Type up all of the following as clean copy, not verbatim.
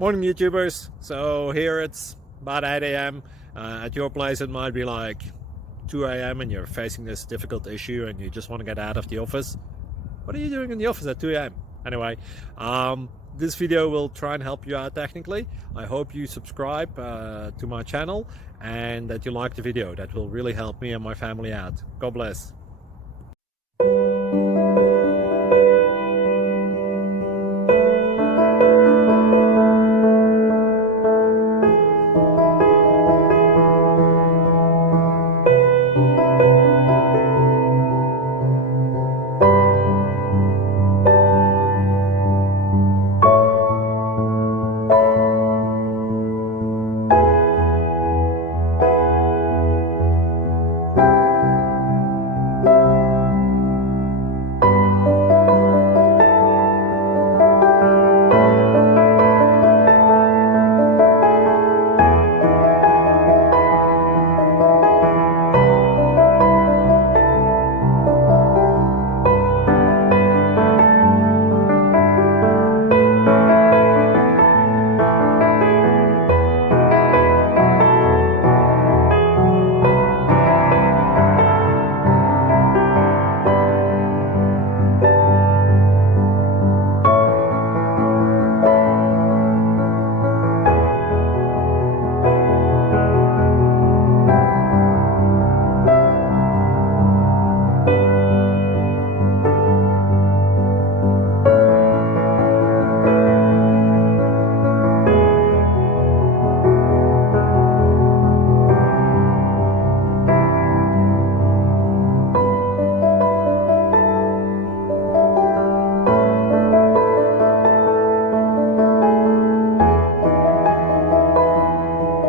Morning, YouTubers. So here it's about 8 a.m. At your place, it might be like 2 a.m. and you're facing this difficult issue and you just want to get out of the office. What are you doing in the office at 2 a.m.? Anyway, this video will try and help you out technically. I hope you subscribe to my channel and that you like the video. That will really help me and my family out. God bless.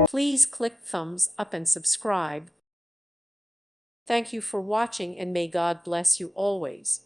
Please click thumbs up and subscribe. Thank you for watching and may God bless you always.